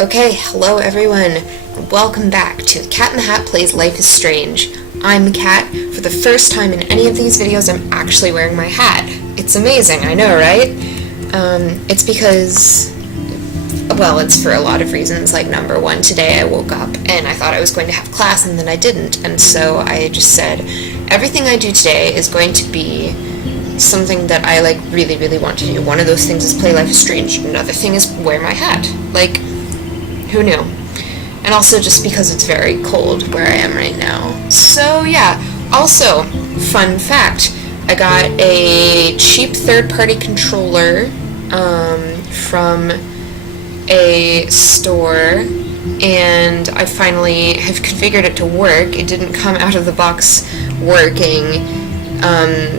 Okay, hello everyone. Welcome back to Cat in the Hat Plays Life is Strange. I'm Cat. For the first time in any of these videos, I'm actually wearing my hat. It's amazing, I know, right? It's because, well, it's for a lot of reasons. Like, number one, today I woke up and I thought I was going to have class and then I didn't. And so I just said, everything I do today is going to be something that I, really want to do. One of those things is play Life is Strange. Another thing is wear my hat. Who knew? And also just because it's very cold where I am right now. So yeah, also, fun fact, I got a cheap third-party controller from a store, and I finally have configured it to work. It didn't come out of the box working.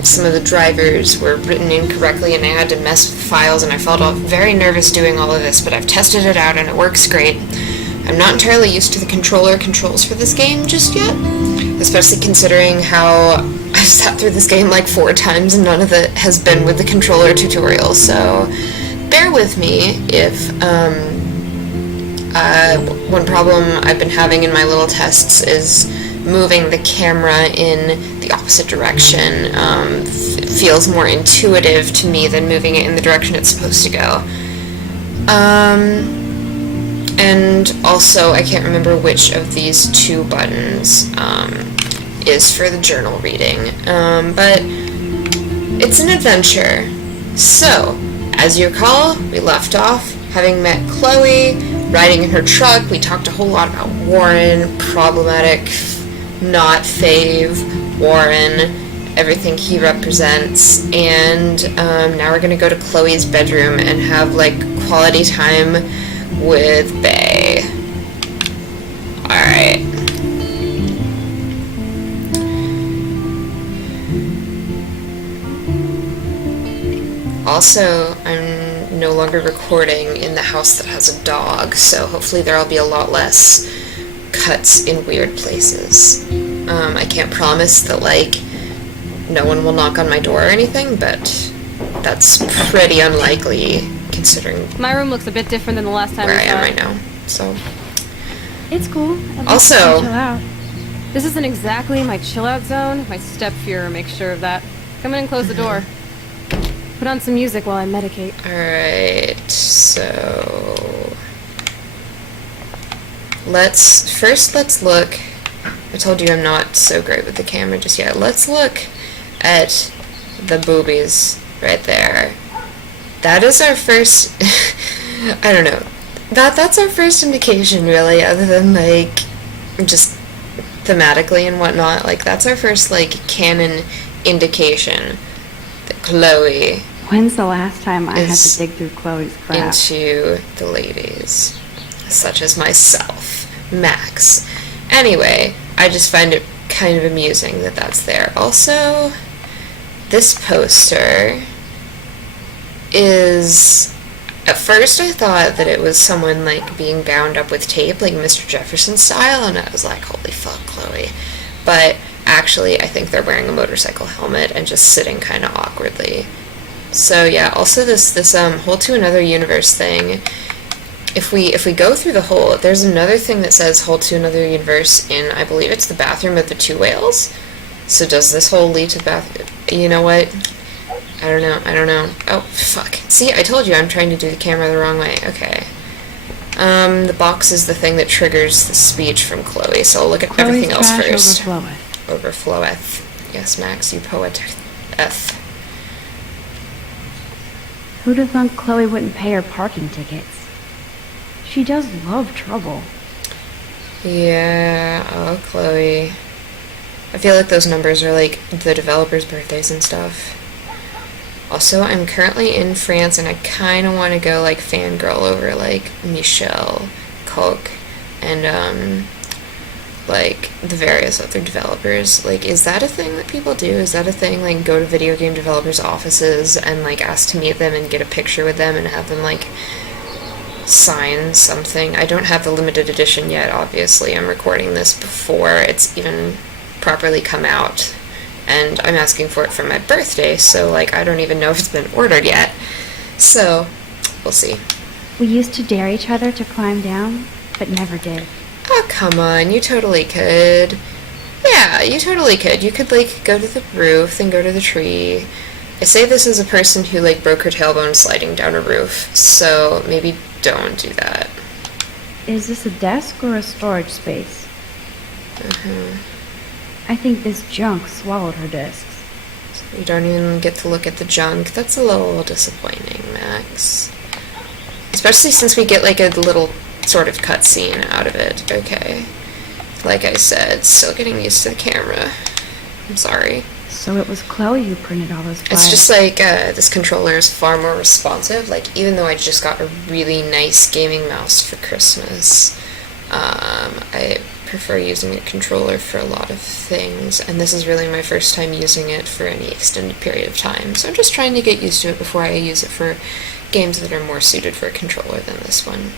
Some of the drivers were written incorrectly and I had to mess with files, and I felt very nervous doing all of this, but I've tested it out and it works great. I'm not entirely used to the controller controls for this game just yet, especially considering how I've sat through this game like 4 times and none of it has been with the controller tutorial, so bear with me if one problem I've been having in my little tests is moving the camera in the opposite direction. It feels more intuitive to me than moving it in the direction it's supposed to go. And also, I can't remember which of these 2 buttons is for the journal reading, but it's an adventure. So, as you recall, we left off having met Chloe, riding in her truck. We talked a whole lot about Warren, problematic, not fave, Warren, everything he represents, and now we're gonna go to Chloe's bedroom and have, quality time with Bae. Alright. Also, I'm no longer recording in the house that has a dog, so hopefully there'll be a lot less cuts in weird places. I can't promise that, no one will knock on my door or anything, but that's pretty unlikely considering my room looks a bit different than the last time where I am right now, so. It's cool. Also, chill out. This isn't exactly my chill out zone. My step-Fuhrer makes sure of that. Come in and close the door. Put on some music while I medicate. Alright, so let's look. I told you I'm not so great with the camera just yet. Let's look at the boobies right there. That is our first I don't know. That's our first indication, really, other than just thematically and whatnot. That's our first canon indication that Chloe, when's the last time I had to dig through Chloe's crap? Into the ladies, such as myself, Max. Anyway, I just find it kind of amusing that that's there. Also, this poster is, at first I thought that it was someone being bound up with tape, like Mr. Jefferson style, and I was like, holy fuck, Chloe. But actually, I think they're wearing a motorcycle helmet and just sitting kind of awkwardly. So yeah, also this whole to another universe thing. If we go through the hole, there's another thing that says whole to another universe in, I believe it's the bathroom of the 2 whales. So does this hole lead to the bathroom? You know what? I don't know. Oh, fuck. See, I told you I'm trying to do the camera the wrong way. Okay. The box is the thing that triggers the speech from Chloe, so I'll look at Chloe's everything else first. Overfloweth. Overfloweth. Yes, Max, you poeteth. Who'd have thought Chloe wouldn't pay her parking tickets? She does love trouble. Yeah, oh, Chloe. I feel like those numbers are the developers' birthdays and stuff. Also, I'm currently in France and I kind of want to go fangirl over Michelle, Coke, and the various other developers. Is that a thing that people do? Is that a thing, go to video game developers' offices and ask to meet them and get a picture with them and have them sign something? I don't have the limited edition yet, obviously. I'm recording this before it's even properly come out. And I'm asking for it for my birthday, so, I don't even know if it's been ordered yet. So, we'll see. We used to dare each other to climb down, but never did. Oh, come on, you totally could. Yeah, you totally could. You could, like, go to the roof, then go to the tree. I say this as a person who, like, broke her tailbone sliding down a roof, so maybe don't do that. Is this a desk or a storage space? Mm-hmm. I think this junk swallowed her discs. You don't even get to look at the junk. That's a little disappointing, Max. Especially since we get, like, a little sort of cutscene out of it. Okay. Like I said, still getting used to the camera. I'm sorry. So it was Chloe who printed all those flyers. It's just like, this controller is far more responsive. Like, even though I just got a really nice gaming mouse for Christmas, I prefer using a controller for a lot of things, and this is really my first time using it for any extended period of time, so I'm just trying to get used to it before I use it for games that are more suited for a controller than this one.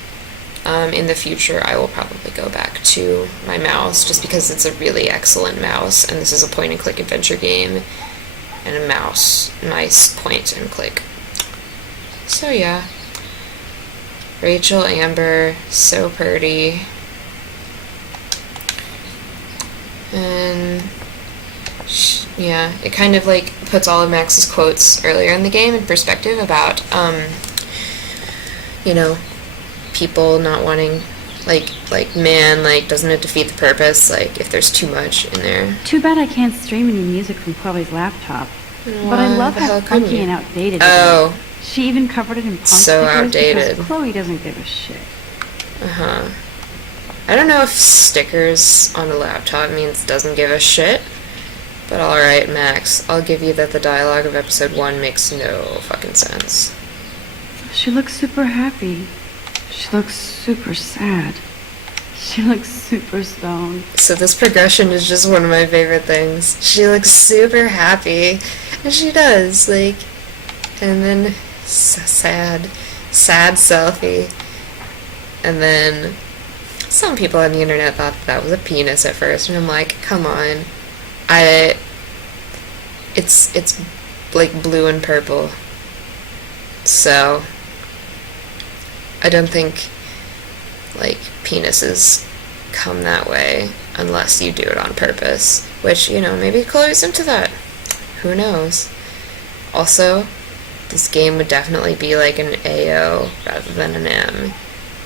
In the future, I will probably go back to my mouse, just because it's a really excellent mouse, and this is a point-and-click adventure game, and a mouse, nice point-and-click. So yeah. Rachel Amber, so pretty. And yeah, it kind of like puts all of Max's quotes earlier in the game in perspective about, you know, people not wanting, like man, like, doesn't it defeat the purpose, like, if there's too much in there. Too bad I can't stream any music from Chloe's laptop. But I love how funky and outdated it is. She even covered it in punk so stickers outdated. because Chloe doesn't give a shit. Uh-huh. I don't know if stickers on a laptop means doesn't give a shit, but alright, Max, I'll give you that the dialogue of episode 1 makes no fucking sense. She looks super happy. She looks super sad. She looks super stoned. So this progression is just one of my favorite things. She looks super happy, and she does, like, and then sad selfie, and then some people on the internet thought that was a penis at first, and I'm like, come on. It's like blue and purple. So I don't think, like, penises come that way unless you do it on purpose. Which, you know, maybe Chloe's into that. Who knows? Also, this game would definitely be like an AO rather than an M.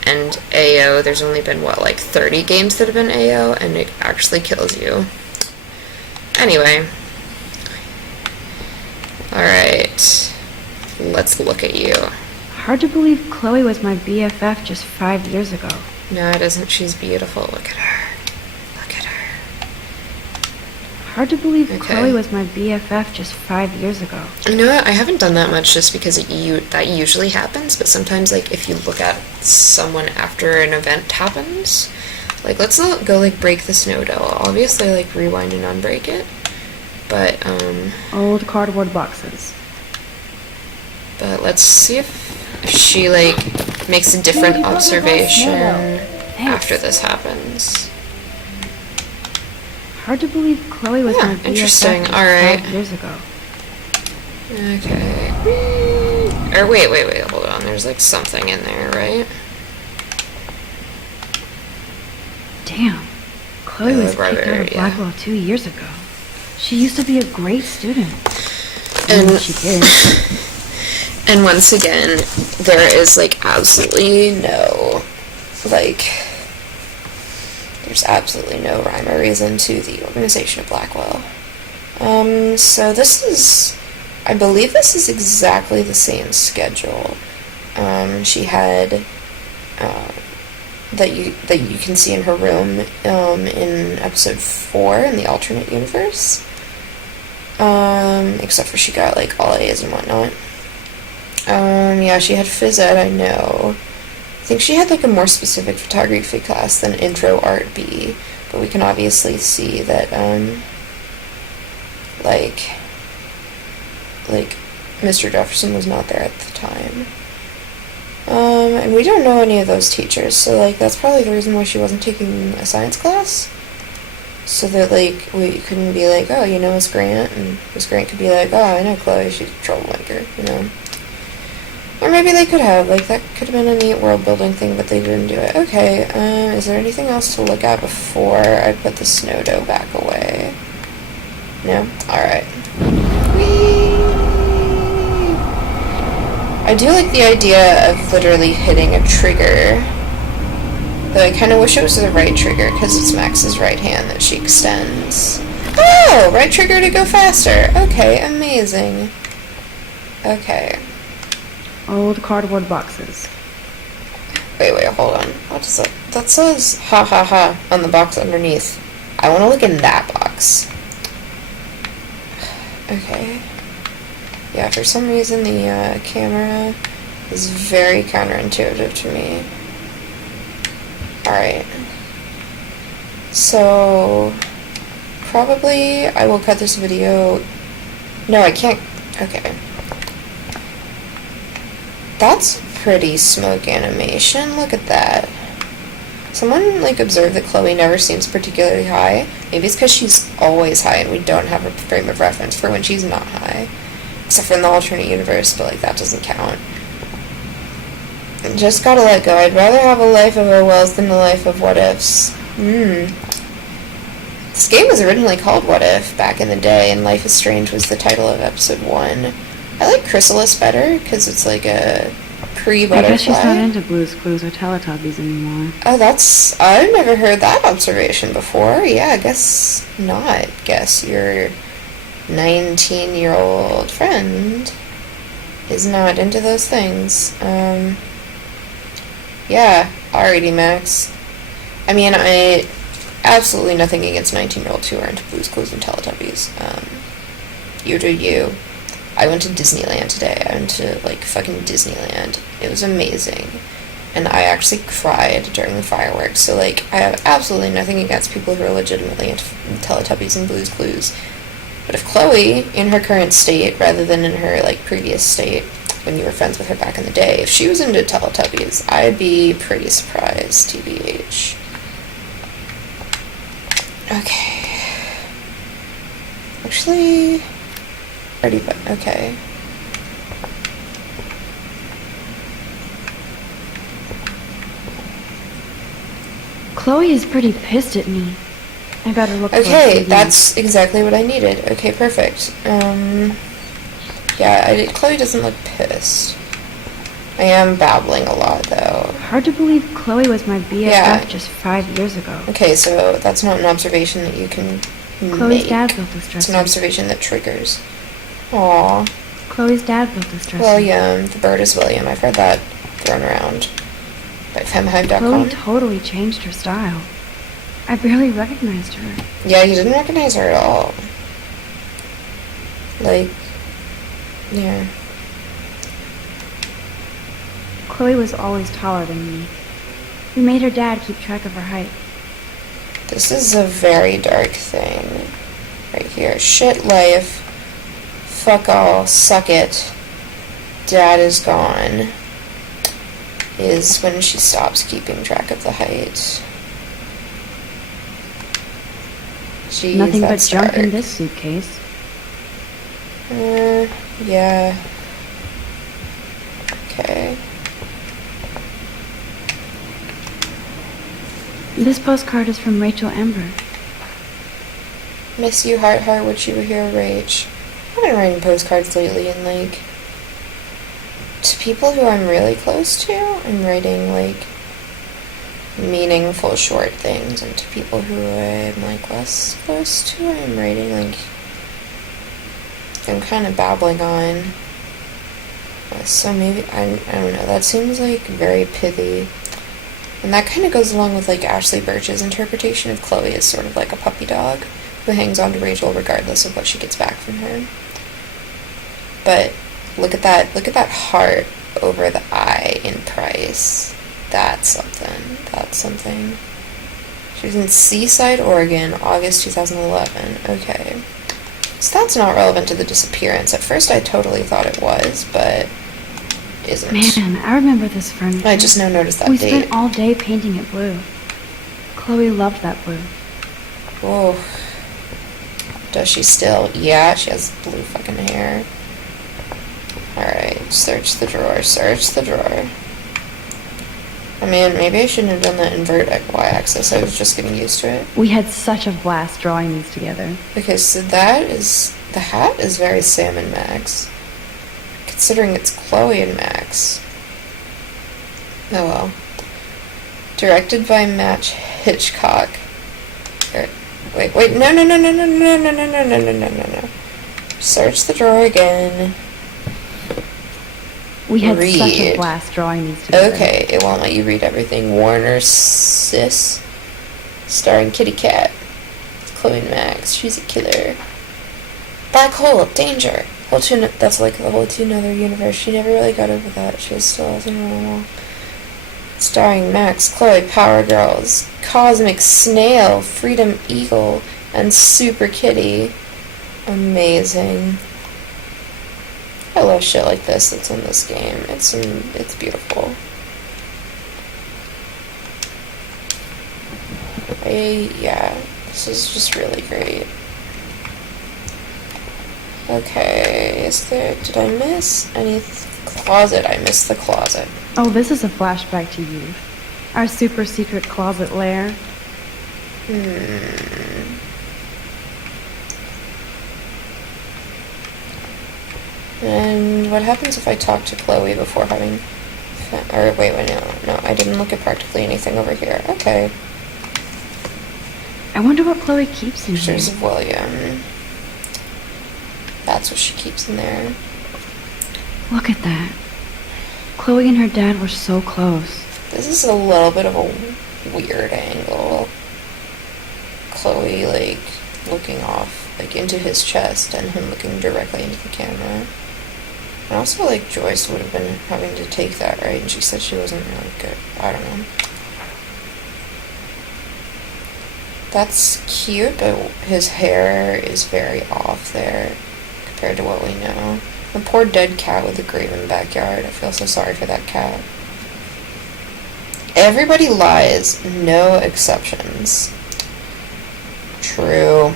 And AO, there's only been, what, like 30 games that have been AO, and it actually kills you. Anyway. Alright. Let's look at you. Hard to believe Chloe was my BFF just 5 years ago. No, it isn't. She's beautiful. Look at her. Look at her. Hard to believe Okay. Chloe was my BFF just 5 years ago. You know what? I haven't done that much just because that usually happens, but sometimes, like, if you look at someone after an event happens, like, let's not go, like, break the snow doll. Obviously, like, rewind and unbreak it, but, Old cardboard boxes. but let's see if she, like, makes a different observation after this happens. Hard to believe Chloe was my BFF interesting. just Alright. 5 years ago. Okay. Or wait, hold on. There's, like, something in there, right? Damn. Chloe was brother, kicked out of yeah. Blackwell 2 years ago. She used to be a great student. And she did. And once again, there is, like, absolutely no, like, there's absolutely no rhyme or reason to the organization of Blackwell. So this is, I believe this is exactly the same schedule. She had, that you can see in her room, in episode 4 in the alternate universe. Except for she got, like, all A's and whatnot. Yeah, she had phys ed, I know. I think she had, like, a more specific photography class than intro art B, but we can obviously see that, like, Mr. Jefferson was not there at the time. And we don't know any of those teachers, so, like, that's probably the reason why she wasn't taking a science class. So that, like, we couldn't be like, oh, you know Miss Grant, and Miss Grant could be like, oh, I know Chloe, she's a troublemaker, you know. Or maybe they could have. Like, that could have been a neat world-building thing, but they didn't do it. Okay, is there anything else to look at before I put the snow dough back away? No? Alright. Whee! I do like the idea of literally hitting a trigger. Though I kind of wish it was the right trigger, because it's Max's right hand that she extends. Oh! Right trigger to go faster! Okay, amazing. Okay. Old cardboard boxes. Wait, hold on. What is that? That says ha ha ha on the box underneath. I want to look in that box. Okay. Yeah, for some reason the camera is very counterintuitive to me. Alright. So, probably I will cut this video. No, I can't. Okay. That's pretty smoke animation. Look at that. Someone, like, observed that Chloe never seems particularly high. Maybe it's because she's always high and we don't have a frame of reference for when she's not high. Except for in the alternate universe, but, like, that doesn't count. Just gotta let go. I'd rather have a life of oh wells than a life of what ifs. This game was originally called What If back in the day, and Life is Strange was the title of episode 1. I like Chrysalis better, because it's like a pre-butterfly. I guess she's not into Blue's Clues or Teletubbies anymore. Oh, I've never heard that observation before. Yeah, I guess not. Guess your 19-year-old friend is not into those things. Yeah, alrighty, Max. I mean, I absolutely nothing against 19-year-olds who are into Blue's Clues and Teletubbies. You do you. I went to Disneyland today. I went to, like, fucking Disneyland. It was amazing. And I actually cried during the fireworks. So, like, I have absolutely nothing against people who are legitimately into Teletubbies and Blue's Clues. But if Chloe, in her current state, rather than in her, like, previous state, when you were friends with her back in the day, if she was into Teletubbies, I'd be pretty surprised, TBH. Okay. Actually... okay. Chloe is pretty pissed at me. I better look for her Okay, again. that's exactly what I needed. Okay, perfect. Yeah, Chloe doesn't look pissed. I am babbling a lot, though. Hard to believe Chloe was my BFF Yeah. just 5 years ago. Okay, so that's not an observation that you can Chloe's make. dad built this It's dresser. an observation that triggers. Aww. Chloe's dad built this dresser. William. The bird is William. I've heard that thrown around by femhive.com. Chloe totally changed her style. I barely recognized her. Yeah, you didn't recognize her at all. Like, yeah. Chloe was always taller than me. We made her dad keep track of her height. This is a very dark thing. Right here. Shit life. Fuck all. Suck it. Dad is gone. Is when she stops keeping track of the height. Jeez, Nothing but that's junk in dark. this suitcase. Yeah. Okay. This postcard is from Rachel Ember. Miss you, heart, heart, wish you were here, Rach. I've been writing postcards lately, and, like, to people who I'm really close to, I'm writing, like, meaningful short things, and to people who I'm, like, less close to, I'm writing, like, I'm kind of babbling on. So maybe, I don't know, that seems, like, very pithy. And that kind of goes along with, like, Ashley Birch's interpretation of Chloe as sort of like a puppy dog who hangs on to Rachel regardless of what she gets back from her. But look at that heart over the I in Price. That's something. She was in Seaside, Oregon, August 2011. Okay. So that's not relevant to the disappearance. At first I totally thought it was, but isn't. Man, I remember this furniture. I just now noticed that We date. spent all day painting it blue. Chloe loved that blue. Oh. Does she still? Yeah, she has blue fucking hair. Alright. Search the drawer, search the drawer. I mean, maybe I shouldn't have done that invert y-axis. I was just getting used to it. We had such a blast drawing these together. Okay, so that is... The hat is very Sam and Max. Considering it's Chloe and Max. Oh well. Directed by Matt Hitchcock. Wait, no. Search the drawer again. We had Read. such a blast drawing these together. Okay, it won't let you read everything. Warner Sis. Starring Kitty Cat. Chloe and Max. She's a killer. Black hole, danger. That's like the whole to another universe. She never really got over that. She was still as normal. Starring Max, Chloe, Power Girls, Cosmic Snail, Freedom Eagle, and Super Kitty. Amazing. I love shit like this that's in this game. It's beautiful. Yeah, this is just really great. Okay, did I miss any closet? I missed the closet. Oh, this is a flashback to you. Our super secret closet lair. And what happens if I talk to Chloe before having... Or wait, no, I didn't look at practically anything over here. Okay. I wonder what Chloe keeps in here. Pictures of William. That's what she keeps in there. Look at that. Chloe and her dad were so close. This is a little bit of a weird angle. Chloe, like, looking off, like, into his chest and him looking directly into the camera. And also, like, Joyce would have been having to take that, right? And she said she wasn't really good. I don't know. That's cute, but his hair is very off there compared to what we know. The poor dead cat with the grave in the backyard. I feel so sorry for that cat. Everybody lies, no exceptions. True.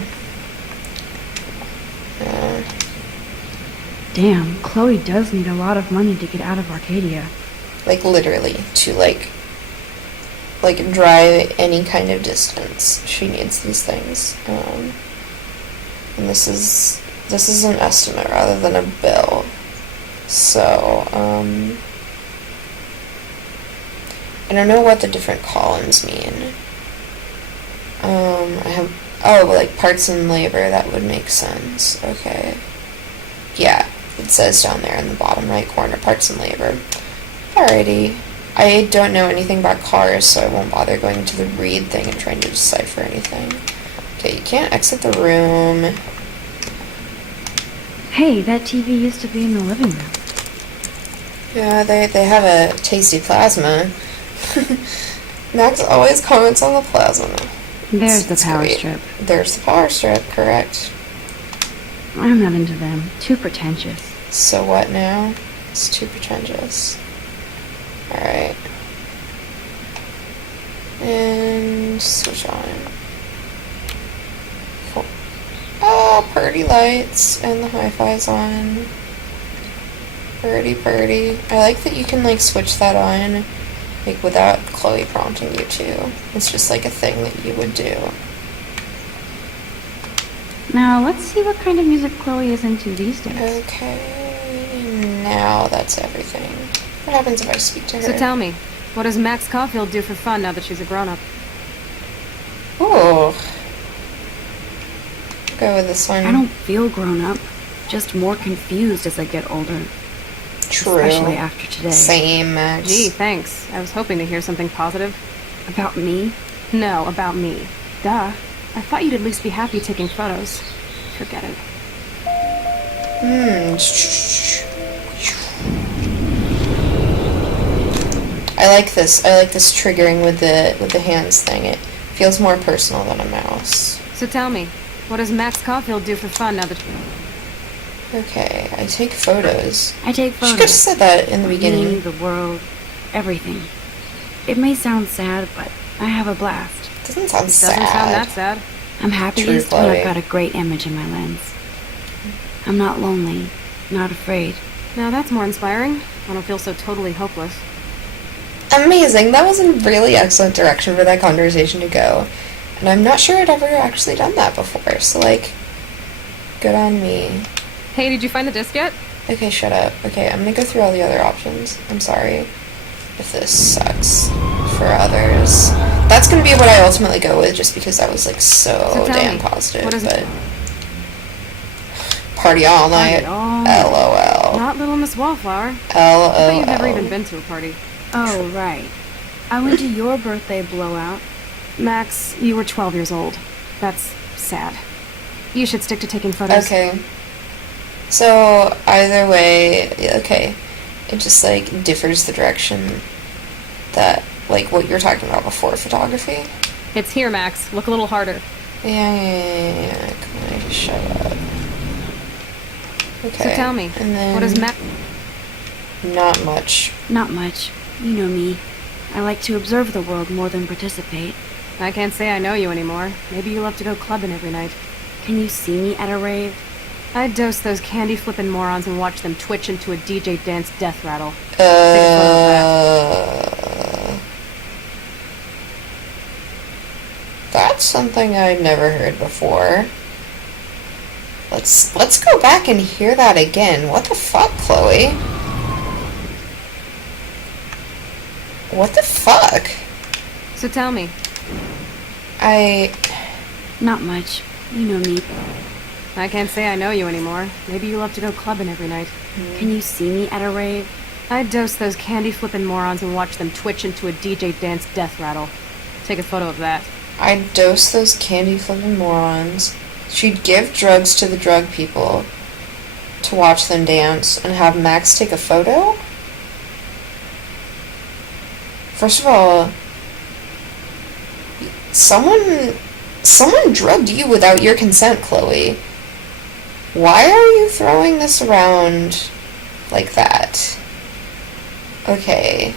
Damn, Chloe does need a lot of money to get out of Arcadia. Like, literally, to, like, drive any kind of distance. She needs these things. And this is an estimate rather than a bill. So, I don't know what the different columns mean. I have, like, parts and labor, that would make sense. Okay. Yeah, it says down there in the bottom right corner, parts and labor. Alrighty. I don't know anything about cars, so I won't bother going to the read thing and trying to decipher anything. Okay, you can't exit the room. Hey, that TV used to be in the living room. Yeah, they have a tasty plasma. Max always comments on the plasma. There's the It's power great. strip. There's the power strip, correct. I'm not into them. Too pretentious. So what now? It's too pretentious. Alright. And switch on. Cool. Oh, purdy lights and the hi-fi's on. Purdy. I like that you can, like, switch that on, like, without Chloe prompting you to. It's just, like, a thing that you would do. Now, let's see what kind of music Chloe is into these days. Okay, now that's everything. What happens if I speak to her? So tell me, what does Max Caulfield do for fun now that she's a grown-up? Oh. Go with this one. I don't feel grown up, just more confused as I get older. True. Especially after today. Same, Max. Gee, thanks. I was hoping to hear something positive. About me? No, about me. Duh. I thought you'd at least be happy taking photos. Forget it. I like this. I like this triggering with the hands thing. It feels more personal than a mouse. So tell me, what does Max Caulfield do for fun now that... Okay, I take photos. I take She photos. could have said that in the Me, beginning. the world, everything. It may sound sad, but I have a blast. Doesn't sound Doesn't sad. sound that sad. I'm True, happiest when Chloe. I've got a great image in my lens. I'm not lonely, not afraid, Now that's more inspiring. I don't feel so totally hopeless. Amazing. That was a really excellent direction for that conversation to go. And I'm not sure I'd ever actually done that before, so, like, good on me. Hey, did you find the disc yet? Okay, shut up. Okay, I'm gonna go through all the other options. I'm sorry if this sucks for others. That's gonna be what I ultimately go with, just because that was, like, so tell damn me, positive, what is but... it? Party all night. Party all night. LOL. Not Little Miss Wallflower. LOL. I bet you've never even been to a party. Oh, right. I went to your birthday blowout. Max, you were 12 years old. That's sad. You should stick to taking photos. Okay. So, either way, okay. It just, like, differs the direction that, like, what you were talking about before photography. It's here, Max. Look a little harder. Yeah. Come on, just shut up. Okay. So tell me, and then what is Max... Not much. Not much. You know me. I like to observe the world more than participate. I can't say I know you anymore. Maybe you love to go clubbing every night. Can you see me at a rave? I'd dose those candy-flipping morons and watch them twitch into a DJ dance death rattle. Take a photo of that. That's something I'd never heard before. Let's go back and hear that again. What the fuck, Chloe? What the fuck? So tell me, Not much. You know me. I can't say I know you anymore. Maybe you love to go clubbing every night. Can you see me at a rave? I'd dose those candy-flipping morons and watch them twitch into a DJ dance death rattle. Take a photo of that. I'd dose those candy-flipping morons. She'd give drugs to the drug people to watch them dance and have Max take a photo? First of all, someone drugged you without your consent, Chloe. Why are you throwing this around like that? Okay.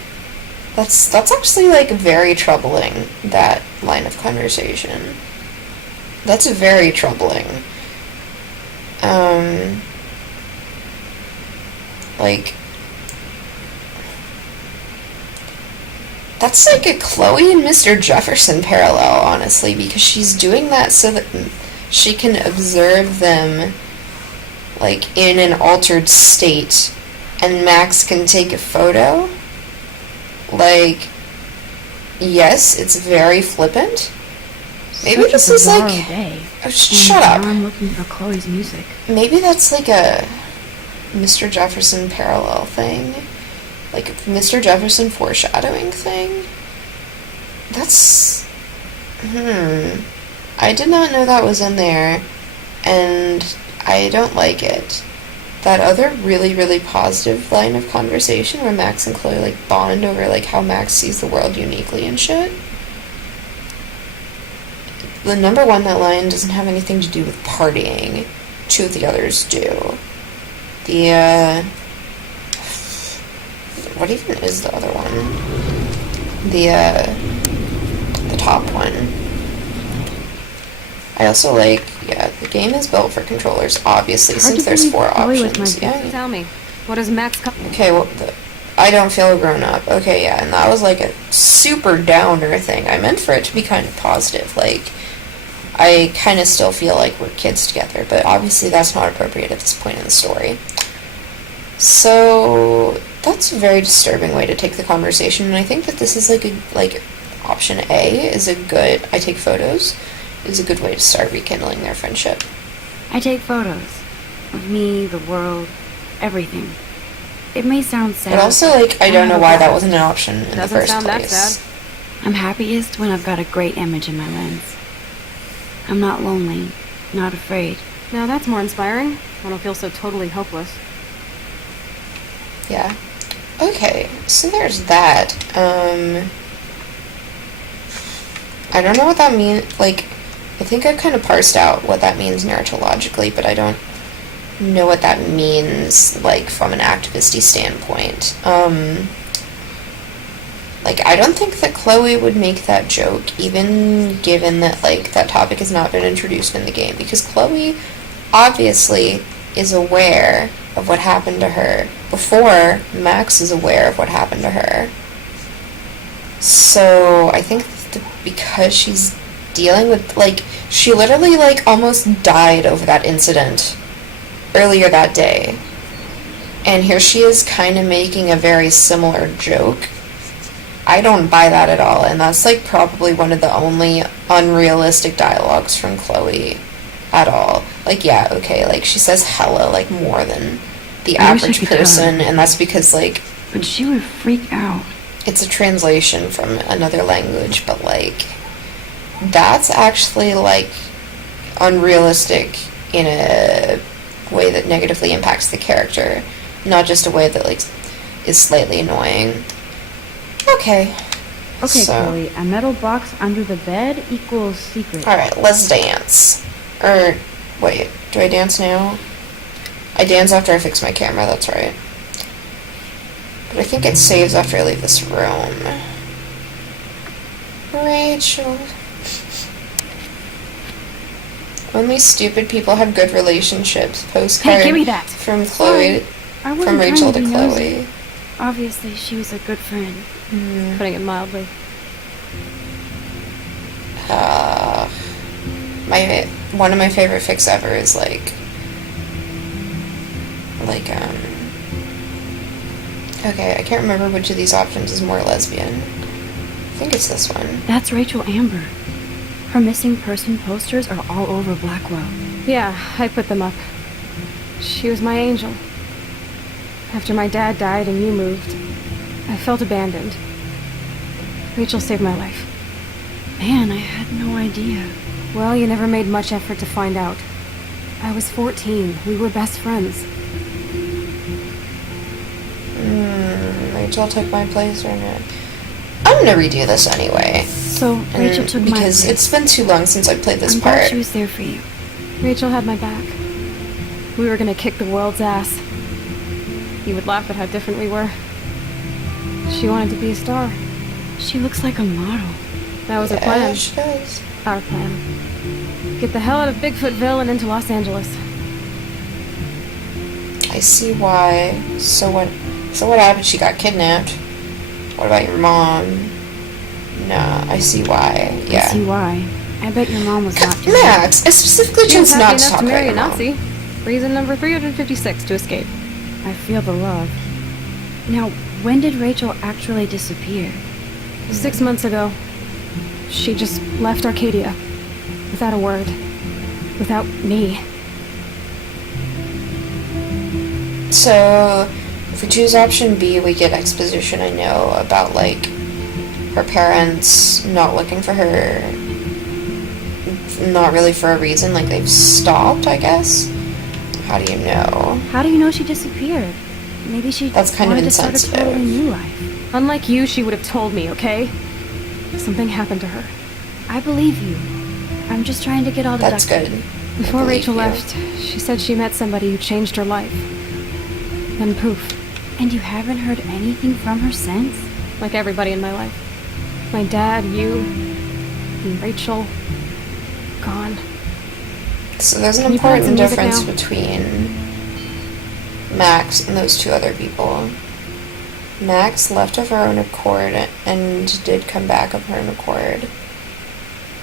That's actually, like, very troubling, that line of conversation. That's very troubling. Like, that's like a Chloe and Mr. Jefferson parallel, honestly, because she's doing that so that she can observe them, like, in an altered state, and Max can take a photo. Like, yes, it's very flippant. Maybe Such this a is like... bizarre day. Oh, shut up. Now I'm looking for Chloe's music. Maybe that's like a Mr. Jefferson parallel thing. Like a Mr. Jefferson foreshadowing thing. That's... I did not know that was in there, and I don't like it. That other really, really positive line of conversation where Max and Chloe, like, bond over, like, how Max sees the world uniquely and shit. The number one, that line doesn't have anything to do with partying. Two of the others do. What even is the other one? The top one. I also like, the game is built for controllers, obviously, Hard since to there's believe 4 Chloe with options. my Yeah. Tell me, what does Max... Okay, well, I don't feel grown up. Okay, yeah, and that was like a super downer thing. I meant for it to be kind of positive. Like, I kind of still feel like we're kids together, but obviously that's not appropriate at this point in the story. So that's a very disturbing way to take the conversation, and I think that this is like option A is a good, I take photos, is a good way to start rekindling their friendship. I take photos of me, the world, everything. It may sound sad. But also, like, I don't know why that wasn't an option in the Doesn't first sound that place. sad. I'm happiest when I've got a great image in my lens. I'm not lonely, not afraid. Now that's more inspiring. I don't feel so totally hopeless. Yeah. Okay, so there's that. I don't know what that means. Like, I think I kind of parsed out what that means neurologically, but I don't know what that means, like, from an activist-y standpoint. Like, I don't think that Chloe would make that joke, even given that, like, that topic has not been introduced in the game, because Chloe obviously is aware of what happened to her before Max is aware of what happened to her. So I think because she's dealing with, like, she literally, like, almost died over that incident earlier that day. And here she is kind of making a very similar joke. I don't buy that at all, and that's, like, probably one of the only unrealistic dialogues from Chloe at all. Like, yeah, okay, like, she says hella, like, more than the average person, and that's because, like... But she would freak out. It's a translation from another language, but, like, that's actually, like, unrealistic in a way that negatively impacts the character, not just a way that, like, is slightly annoying. Okay. Okay, so, Chloe, a metal box under the bed equals secret. Alright, let's dance. Or, wait, do I dance now? I dance after I fix my camera, that's right. But I think it saves after I leave this room. Rachel. Only stupid people have good relationships. Postcard hey, give me that. From Chloe. From Rachel to Chloe. Obviously, she was a good friend. Putting it mildly. One of my favorite fics ever is okay, I can't remember which of these options is more lesbian. I think it's this one. That's Rachel Amber. Her missing person posters are all over Blackwell. Yeah, I put them up. She was my angel. After my dad died and you moved, I felt abandoned. Rachel saved my life. Man, I had no idea. Well, you never made much effort to find out. I was 14. We were best friends. Rachel took my place or not? I'm gonna redo this anyway. So, Rachel took my place. Because it's been too long since I played this I'm part. glad she was there for you. Rachel had my back. We were gonna kick the world's ass. You would laugh at how different we were. She wanted to be a star. She looks like a model. That was her plan. She does. Our plan. Get the hell out of Bigfootville and into Los Angeles. I see why. So what happened? She got kidnapped. What about your mom? Nah, I see why. Yeah. I see why. I bet your mom was not too Max, I specifically chose not to talk about marry your a mom. Nazi. Reason number 356 to escape. I feel the love. Now, when did Rachel actually disappear? 6 months ago. She just left Arcadia. Without a word. Without me. So, if we choose option B, we get exposition, I know, about, like, her parents not looking for her, not really for a reason, like, they've stopped, I guess? How do you know? How do you know she disappeared? Maybe she That's kind of wanted to start a insensitive. totally new life. Unlike you, she would have told me, okay? Something happened to her. I believe you. I'm just trying to get all the That's ducks. good. Before I believe Rachel you. left, she said she met somebody who changed her life. Then poof. And you haven't heard anything from her since? Like everybody in my life. My dad, you, and Rachel. Gone. So there's an Can you put on some important music difference now? between Max and those two other people. Max left of her own accord and did come back of her own accord.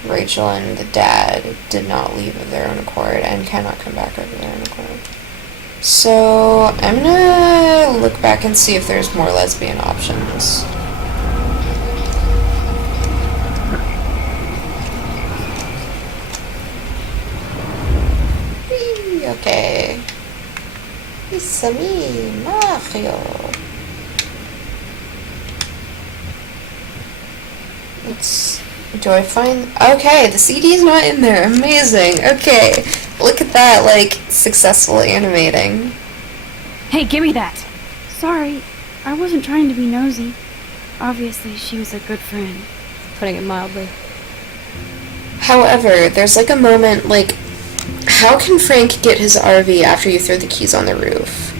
Rachel and the dad did not leave of their own accord and cannot come back of their own accord. So I'm gonna look back and see if there's more lesbian options. Whee, okay. It's me, Mario. Do I find... Okay, the CD is not in there. Amazing. Okay. Look at that, like, successful animating. Hey, give me that! Sorry, I wasn't trying to be nosy. Obviously, she was a good friend. Putting it mildly. However, there's, like, a moment, like, how can Frank get his RV after you throw the keys on the roof?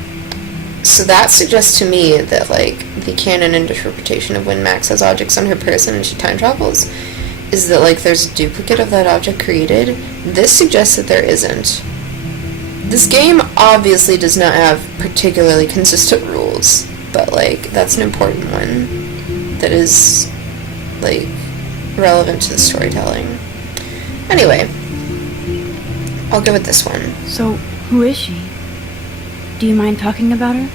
So that suggests to me that, like, the canon interpretation of when Max has objects on her person and she time travels is that, like, there's a duplicate of that object created. This suggests that there isn't. This game obviously does not have particularly consistent rules, but, like, that's an important one that is, like, relevant to the storytelling. Anyway, I'll go with this one. So, who is she? Do you mind talking about her?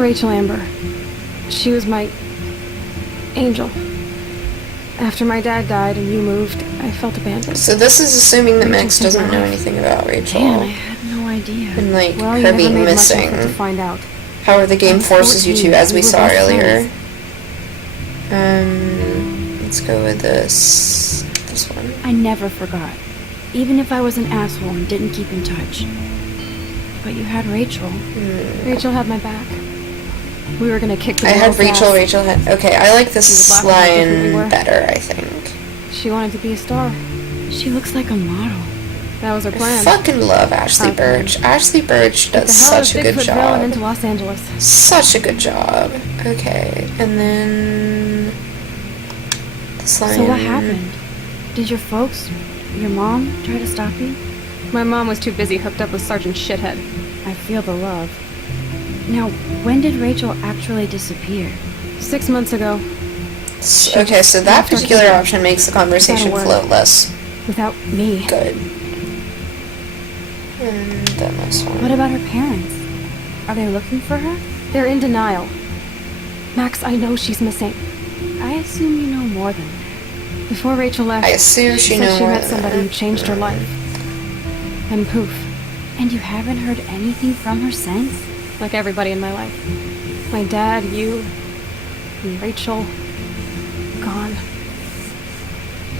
Rachel Amber. She was my angel. After my dad died and you moved, I felt abandoned. So this is assuming that Max doesn't know anything about Rachel. Man, I had no idea. And, like, Well, you her never being made much missing. effort to find out. However, the game I was forces you 14. to, as we We were saw both earlier. friends. Let's go with this one. I never forgot. Even if I was an asshole and didn't keep in touch. But you had Rachel. Rachel had my back. We were gonna kick the I had world's Rachel, ass. Rachel had... Okay, I like this She would laugh at how different we line were. better, I think. She wanted to be a star. She looks like a model. That was her I plan. fucking love Ashley Okay. Birch. Ashley Birch Get the does hell out of such a good Bigfoot Valley and into job. Los Angeles. Such a good job. Okay, and then... This line... So what happened? Did your folks, your mom, try to stop you? My mom was too busy hooked up with Sergeant Shithead. I feel the love. Now, when did Rachel actually disappear? 6 months ago. Okay, so that After particular dinner. option makes the conversation Without a word. flow less Without me. good. And then this one. What about her parents? Are they looking for her? They're in denial. Max, I know she's missing. I assume you know more than that. Before Rachel left, I assume she said knew she more met than somebody that. who changed her life. And poof, And you haven't heard anything from her since? like everybody in my life. My dad, you, and Rachel, gone.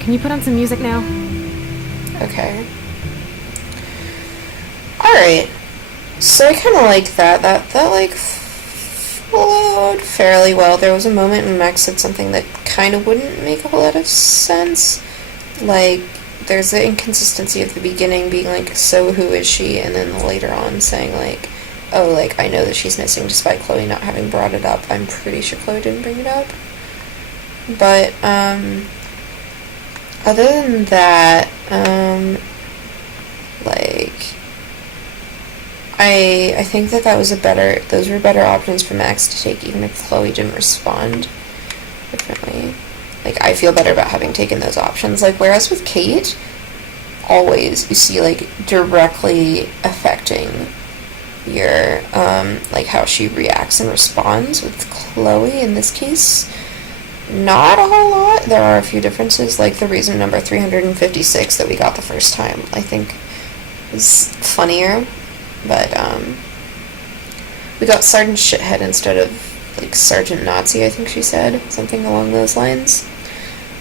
Can you put on some music now? Okay. Alright. So I kind of like that. That like flowed fairly well. There was a moment when Max said something that kind of wouldn't make a whole lot of sense. Like, there's the inconsistency at the beginning being like, so who is she? And then later on saying like, oh, like, I know that she's missing despite Chloe not having brought it up. I'm pretty sure Chloe didn't bring it up. But, other than that, like, I think that those were better options for Max to take, even if Chloe didn't respond differently. Like, I feel better about having taken those options. Like, whereas with Kate, always you see, like, directly affecting your, like, how she reacts and responds. With Chloe, in this case, not a whole lot. There are a few differences, like the reason number 356 that we got the first time, I think, is funnier. But, we got Sergeant Shithead instead of, like, Sergeant Nazi, I think she said. Something along those lines.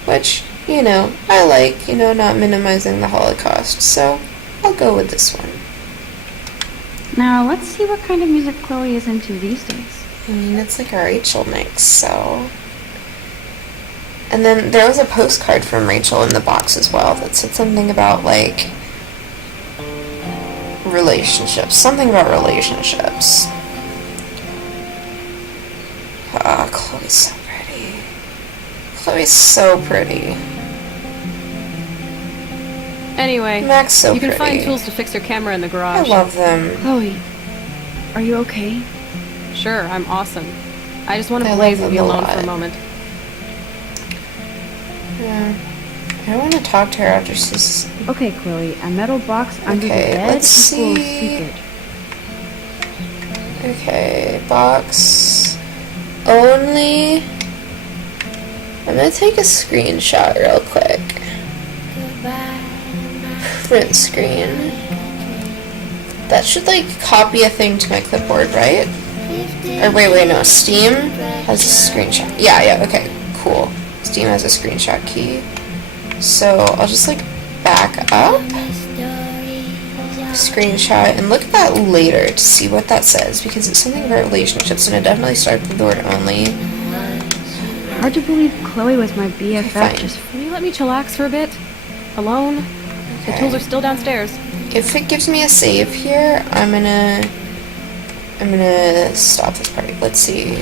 Which, you know, I like, you know, not minimizing the Holocaust. So, I'll go with this one. Now, let's see what kind of music Chloe is into these days. I mean, it's like a Rachel mix, so... And then there was a postcard from Rachel in the box as well that said something about, like, relationships. Something about relationships. Ah, Chloe's so pretty. Chloe's so pretty. Anyway, Max so you can pretty. find tools to fix her camera in the I garage. love them. Chloe, are you okay? Sure, I'm awesome. I just want I to love Blaze and them be a alone lot. for a moment. Yeah. I don't want to talk to her after she's... Okay, Chloe, a metal box under the Okay, bed let's equals see. secret. Okay, box only. I'm gonna take a screenshot real quick. Print screen. That should, like, copy a thing to my clipboard, right? Or wait, no. Steam has a screenshot. Yeah, okay, cool. Steam has a screenshot key. So I'll just, like, back up, screenshot, and look at that later to see what that says, because it's something about relationships, and it definitely started with the word only. Hard to believe Chloe was my BFF. Fine. Just Can you let me chillax for a bit? Alone? The Okay. tools are still downstairs. If it gives me a save here, I'm gonna stop this part. Let's see.